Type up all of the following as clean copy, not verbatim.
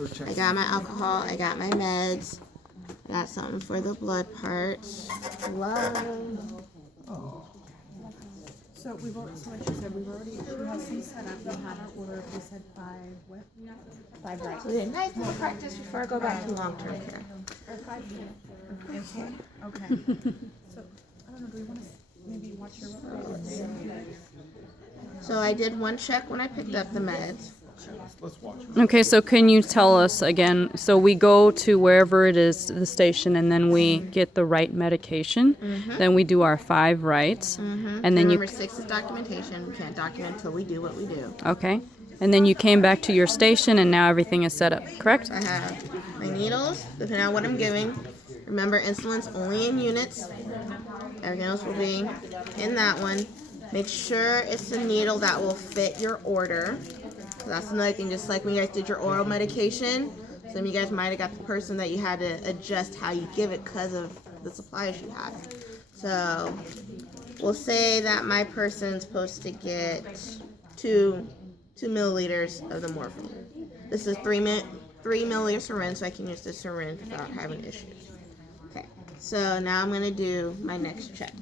I got my alcohol, I got my meds, I got something for the blood part. Love. So we've already, so like she said, she has some set up. We had our order. We said 5, what? 5 rights. So then nice little practice before I go back to long-term care. Or 5 Okay. So, I don't know, do we want to maybe watch your So I did one check when I picked up the meds. Okay, so can you tell us again? So we go to wherever it is, the station, and then we get the right medication. Then we do our 5 rights, and then Remember, 6 is documentation. We can't document until we do what we do. Okay, and then you came back to your station, and now everything is set up, correct? I have my needles, depending on what I'm giving. Remember, insulin's only in units. Everything else will be in that one. Make sure it's a needle that will fit your order. So that's another thing, just like when you guys did your oral medication, some of you guys might have got the person that you had to adjust how you give it because of the supplies you had. So we'll say that my person's supposed to get 2 milliliters of the morphine. This is 3 milliliter syringe, so I can use the syringe without having issues. Okay, so now I'm going to do my next check.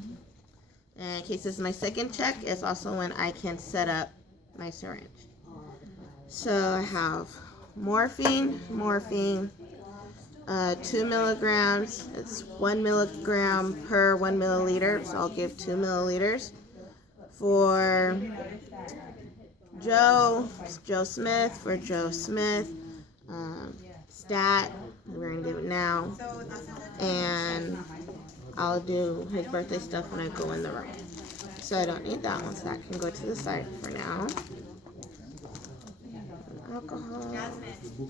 And in case this is my second check, it's also when I can set up my syringe. So I have morphine, 2 milligrams. It's 1 milligram per 1 milliliter, so I'll give 2 milliliters. For Joe, it's Joe Smith. For Joe Smith, stat, we're gonna do it now. And I'll do his birthday stuff when I go in the room. So I don't need that one, so that can go to the side for now. Alcohol.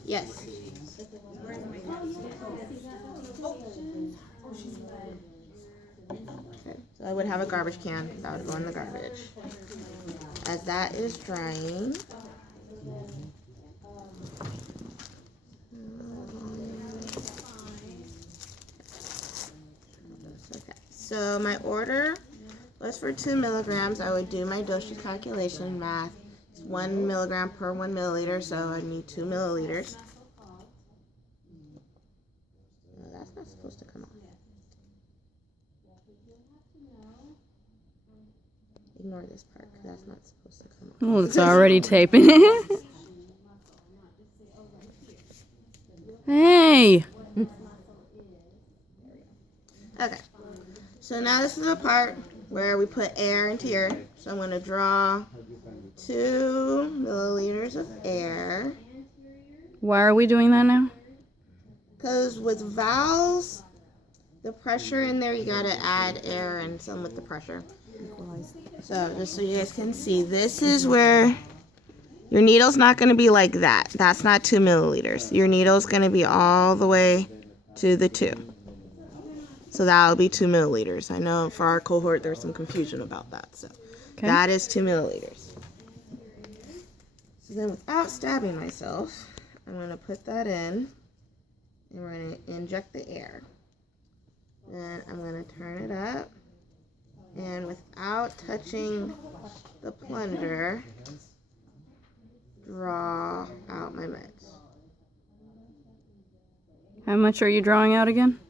Yes. Okay, so I would have a garbage can. That would go in the garbage. As that is drying. Okay, so my order was for 2 milligrams. I would do my dosage calculation math. 1 milligram per 1 milliliter, so I need 2 milliliters. No, that's not supposed to come on. Ignore this part, because that's not supposed to come on. Well, it's already taping it. Hey! Okay, so now this is the part where we put air into here. So I'm going to draw 2 milliliters of air. Why are we doing that now? Because with valves, the pressure in there, you got to add air and some with the pressure. So just so you guys can see, this is where your needle's not going to be like that. That's not 2 milliliters. Your needle's going to be all the way to the 2. So that'll be 2 milliliters. I know for our cohort, there's some confusion about that. So that is 2 milliliters. So then without stabbing myself, I'm going to put that in. And we're going to inject the air. Then I'm going to turn it up. And without touching the plunger, draw out my meds. How much are you drawing out again?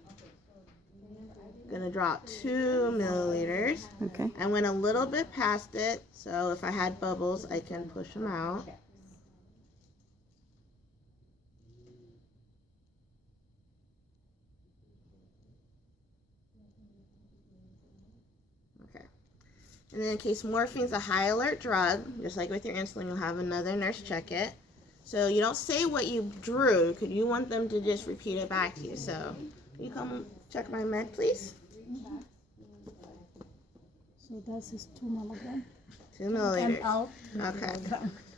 Gonna draw out 2 milliliters. Okay. I went a little bit past it, so if I had bubbles, I can push them out. Okay. And then in case morphine's a high alert drug, just like with your insulin, you'll have another nurse check it. So you don't say what you drew, because you want them to just repeat it back to you. So can you come check my med, please? So this is 2 milligrams. 2 milliliters. Out. Okay.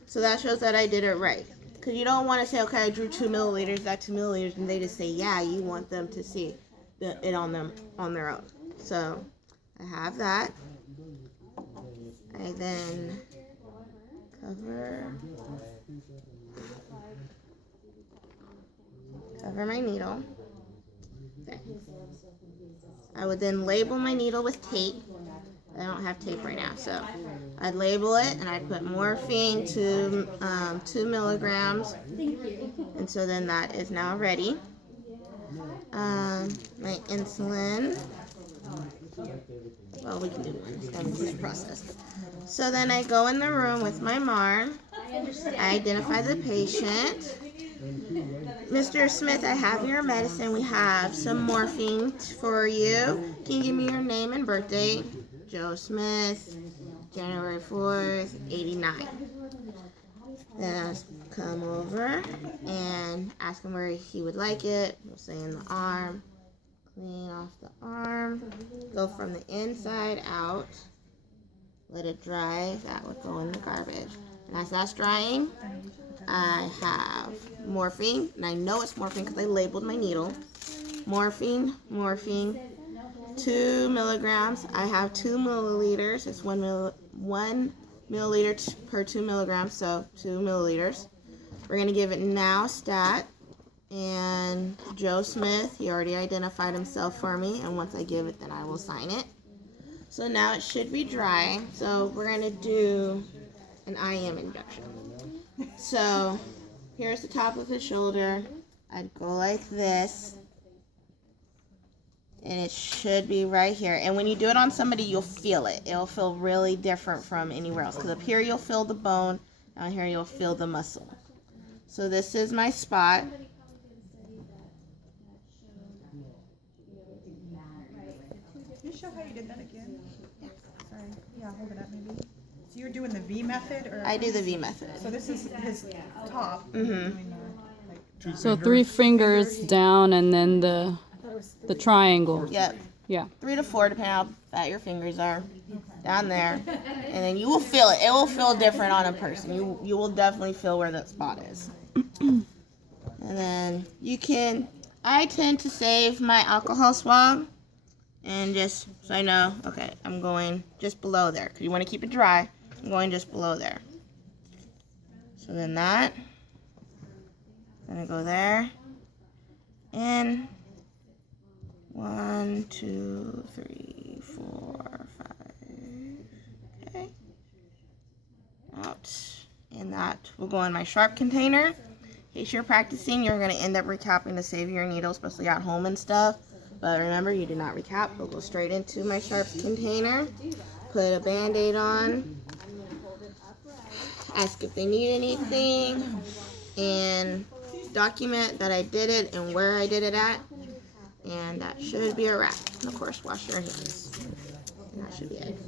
So that shows that I did it right. Because you don't want to say, okay, I drew 2 milliliters, that's 2 milliliters, and they just say, yeah, you want them to see it on their own. So I have that. I then cover my needle. Okay. I would then label my needle with tape. I don't have tape right now, so I'd label it and I'd put morphine to 2 milligrams, and so then that is now ready. My insulin. Well, we can do one. It's going to be process. So then I go in the room with my MAR. I identify the patient. Mr. Smith, I have your medicine. We have some morphine for you. Can you give me your name and birth date? Joe Smith, January 4th, 89. Then I'll come over and ask him where he would like it. We'll say in the arm. Clean off the arm. Go from the inside out. Let it dry. That would go in the garbage. And as that's drying, I have morphine. And I know it's morphine because I labeled my needle. Morphine. 2 milligrams. I have 2 milliliters. It's 1 milliliter per 2 milligrams, so 2 milliliters. We're going to give it now stat. And Joe Smith, he already identified himself for me, and once I give it, then I will sign it. So now it should be dry. So we're going to do an IM injection. So here's the top of his shoulder. I'd go like this. And it should be right here. And when you do it on somebody, you'll feel it. It'll feel really different from anywhere else. Because up here, you'll feel the bone. Down here, you'll feel the muscle. So this is my spot. Can you show how you did that again? Yeah. Sorry. Yeah, hold it up maybe. So you're doing the V method? Or I do the V method. So this is his top. Mm-hmm. So 3 fingers down and then the triangle. Yep. Yeah. 3 to 4, depending on how fat your fingers are. Down there. And then you will feel it. It will feel different on a person. You will definitely feel where that spot is. And then I tend to save my alcohol swab. And just so I know, okay, I'm going just below there. Because you want to keep it dry. I'm going just below there. So then that. Gonna go there. In. 1, 2, 3, 4, 5. Okay. Out. And that will go in my sharp container. In case you're practicing, you're going to end up recapping to save your needle, especially at home and stuff. But remember, you do not recap. It'll go straight into my sharp container. Put a Band-Aid on. Ask if they need anything. And document that I did it and where I did it at. And that should be a wrap. And of course, wash your hands. And that should be it.